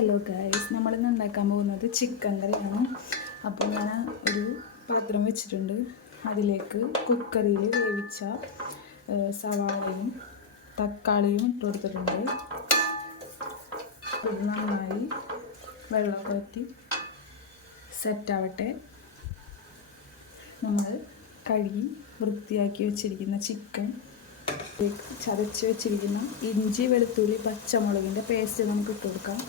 Hello guys നമ്മളിന്ന് ഉണ്ടാക്കാൻ പോകുന്നത് ചിക്കൻ കറിയാണ്. അപ്പോൾ ഞാൻ ഒരു പാത്രം വെച്ചിട്ടുണ്ട്. അതിലേക്ക് കുക്കറിൽ വേവിച്ച സവാളയും തക്കാളിയും ഇട്ട് കൊടുത്തിട്ടുണ്ട്. ഇത് നന്നായി വെള്ളമൊക്കെ വറ്റി സെറ്റാവട്ടെ നമ്മൾ കഴുകി വൃത്തിയാക്കി വെച്ചിരിക്കുന്ന ചിക്കൻ ചതച്ച് വെച്ചിരിക്കുന്ന ഇഞ്ചി വെളുത്തുള്ളി പച്ചമുളകിന്റെ പേസ്റ്റ് നമുക്ക് ഇട്ട് കൊടുക്കാം.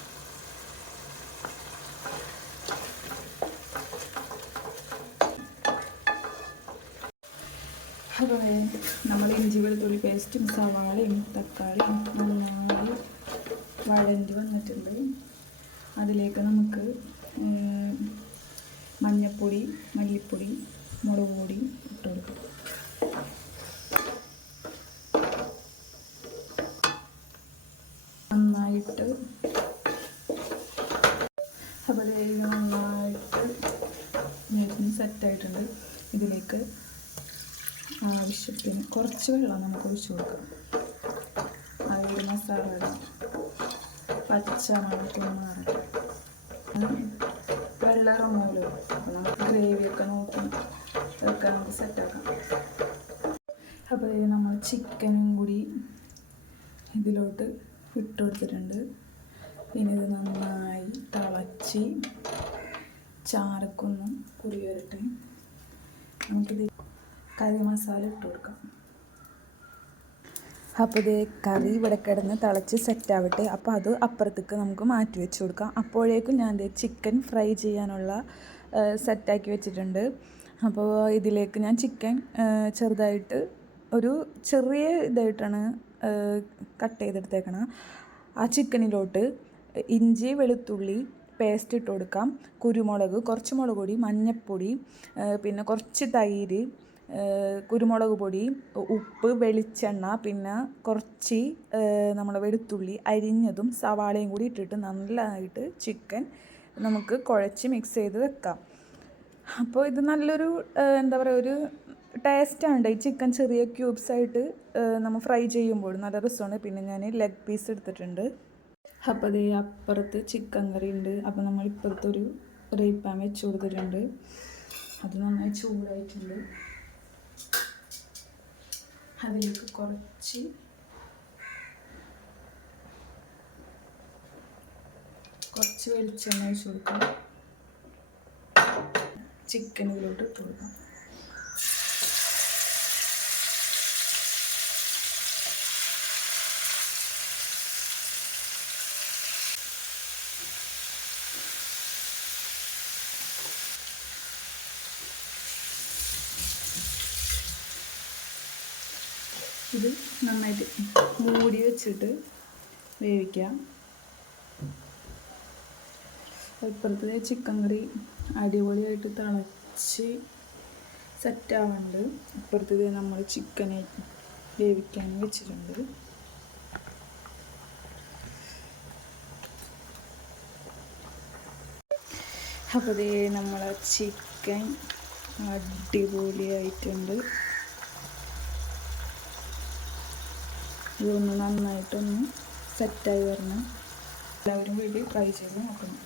അപ്പോൾ നമ്മൾ ഇഞ്ചി വെളുത്തുള്ളി പേസ്റ്റും സവാളയും തക്കാളിയും നന്നായി വഴണ്ടി വന്നിട്ടുണ്ട്. അതിലേക്ക് നമുക്ക് മഞ്ഞപ്പൊടി മല്ലിപ്പൊടി മുളക് പൊടി ഇട്ട് കൊടുക്കും. നന്നായിട്ട്. അപ്പോൾ ഇത് നന്നായിട്ട് മെരിഞ്ഞ് സെറ്റായിട്ടുണ്ട് ഇതിലേക്ക് ആവശ്യത്തിന് കുറച്ച് വെള്ളം നമുക്ക് ഒഴിച്ച് കൊടുക്കാം. അതിൽ മസാല ഇടാം പച്ച മണത്തൊന്ന് മാറാം വെള്ളം ഇറങ്ങുമല്ലോ അപ്പോൾ നമുക്ക് ഗ്രേവിയൊക്കെ നോക്കി ഇതൊക്കെ നമുക്ക് സെറ്റാക്കാം അപ്പോൾ ഇത് നമ്മൾ ചിക്കനും കൂടി ഇതിലോട്ട് ഇട്ട് കൊടുത്തിട്ടുണ്ട്. ഇനി ഇത് നന്നായി തിളച്ച് ചാറക്കൊന്ന് കുറി വരട്ടെ. നമുക്കിത് കറി മസാല ഇട്ട് കൊടുക്കാം. അപ്പോൾ ഇത് കറി ഇവിടെ കിടന്ന് തിളച്ച് സെറ്റാവട്ടെ അപ്പോൾ അത് അപ്പുറത്തേക്ക് നമുക്ക് മാറ്റി വെച്ച് കൊടുക്കാം. അപ്പോഴേക്കും ഞാൻ ദേ ചിക്കൻ ഫ്രൈ ചെയ്യാനുള്ള സെറ്റാക്കി വെച്ചിട്ടുണ്ട്. അപ്പോൾ ഇതിലേക്ക് ഞാൻ ചിക്കൻ ചെറുതായിട്ട് ഒരു ചെറിയ ഇതായിട്ടാണ് കട്ട് ചെയ്തെടുത്തേക്കണം. ആ ചിക്കനിലോട്ട് ഇഞ്ചി വെളുത്തുള്ളി പേസ്റ്റ് ഇട്ട് കൊടുക്കാം. കുരുമുളക് കുറച്ച് മുളക് പൊടി മഞ്ഞൾപ്പൊടി പിന്നെ കുറച്ച് തൈര് കുരുമുളക് പൊടി ഉപ്പ് വെളിച്ചെണ്ണ പിന്നെ കുറച്ച് നമ്മുടെ വെളുത്തുള്ളി അരിഞ്ഞതും സവാളയും കൂടി ഇട്ടിട്ട് നല്ലതായിട്ട് ചിക്കൻ നമുക്ക് കുഴച്ച് മിക്സ് ചെയ്ത് വെക്കാം. അപ്പോൾ ഇത് നല്ലൊരു എന്താ പറയുക ഒരു ടേസ്റ്റാണ് ഈ ചിക്കൻ ചെറിയ ക്യൂബ്സായിട്ട് നമ്മൾ ഫ്രൈ ചെയ്യുമ്പോൾ നല്ല രസമാണ് പിന്നെ ഞാൻ ലെഗ് പീസ് എടുത്തിട്ടുണ്ട്. അപ്പോൾ അതേ അപ്പുറത്ത് ചിക്കൻ കറി ഉണ്ട്. അപ്പോൾ നമ്മൾ ഇപ്പുറത്തൊരു റേപ്പാൻ വെച്ച് കൊടുത്തിട്ടുണ്ട്. അത് നന്നായി ചൂടായിട്ടുണ്ട്. അതിലേക്ക് കുറച്ച് കുറച്ച് വെളിച്ചെണ്ണ ഒഴിച്ച് കൊടുക്കണം. ചിക്കനിലോട്ട് ഇട്ട് ഇത് നന്നായിട്ട് മൂടി വെച്ചിട്ട് വേവിക്കാം ഇപ്പുറത്തെ ചിക്കൻ കറി അടിപൊളിയായിട്ട് തിളച്ച് സെറ്റാവുന്നുണ്ട് ഇപ്പുറത്തത് നമ്മൾ ചിക്കനെ വേവിക്കാൻ വെച്ചിട്ടുണ്ട്. അപ്പോൾ നമ്മളെ ചിക്കൻ അടിപൊളിയായിട്ടുണ്ട്. ഇതൊന്ന് നന്നായിട്ടൊന്ന് സെറ്റായി വരണം. എല്ലാവരും വീട്ടിൽ ട്രൈ ചെയ്ത് നോക്കണം.